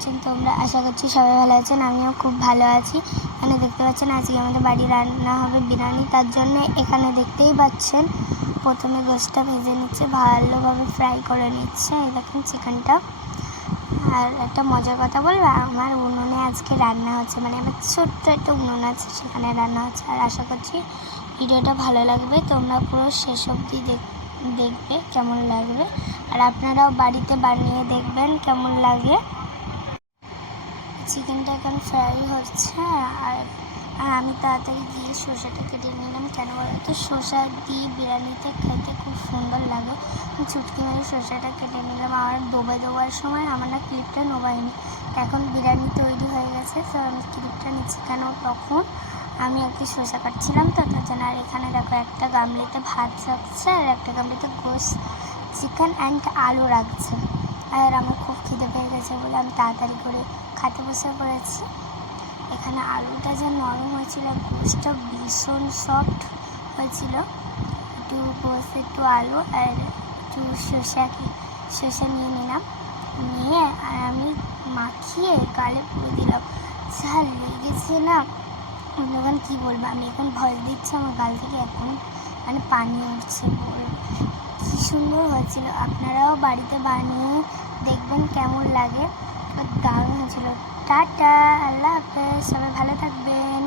আছেন তোমরা? আশা করছি সবাই ভালো আছেন। আমিও খুব ভালো আছি। এখানে দেখতে পাচ্ছেন আজকে আমাদের বাড়ি রান্না হবে বিরিয়ানি। তার জন্য এখানে দেখতেই পাচ্ছেন প্রথমে গোশটা ভেজে নিচ্ছে, ভালোভাবে ফ্রাই করে নিচ্ছে। এই দেখুন চিকেনটা। আর একটা মজার কথা বলবো, আমার উনুনে আজকে রান্না হচ্ছে, মানে আমার ছোট্ট একটা উনুন আছে, সেখানে রান্না হচ্ছে। আর আশা করছি ভিডিওটা ভালো লাগবে, তোমরা পুরো শেষ অবধি দেখবে কেমন লাগবে। আর আপনারাও বাড়িতে বানিয়ে দেখবেন কেমন লাগে। চিকেনটা এখন ফ্রাই হচ্ছে। আর আমি তাড়াতাড়ি গিয়ে শসাটা কেটে নিলাম। কেন বলো তো, শসা দিয়ে বিরিয়ানিতে খেতে খুব সুন্দর লাগে। চুটকি মেরে শসাটা কেটে নিলাম। আর দেওয়ার সময় আমার না ক্লিপটা নোবাইনি। এখন বিরিয়ানি তৈরি হয়ে গেছে, তো আমি ক্লিপটা নিচ্ছি কেন, তখন আমি একটু শসা কাটছিলাম, তো তার জন্য। আর এখানে দেখো একটা গামলিতে ভাত রাখছে আর একটা গামলিতে গোশত, চিকেন অ্যান্ড আলু রাখছে। আর আমার খুব খিদে পেয়ে গেছে বলে আমি তাড়াতাড়ি করে খেতে বসে পড়েছি। এখানে আলুটা যা নরম হয়েছিল, গোশতটা ভীষণ সফট হয়েছিল। একটু গোশত, একটু আলু আর একটু শসা নিয়ে নিলাম। নিয়ে আর আমি মাখিয়ে গালে পুরো দিলাম। যা লেগেছে না, অন্যখান কী বলবো, আমি এখন ভয় দিচ্ছে আমার গাল থেকে, এখন মানে পানি উঠছে। কী সুন্দর হয়েছিল। আপনারাও বাড়িতে বানিয়ে দেখবেন কেমন লাগে। দারুণ হয়েছিল। টাটা, আল্লাহ হাফেজ, সবাই ভালো থাকবেন।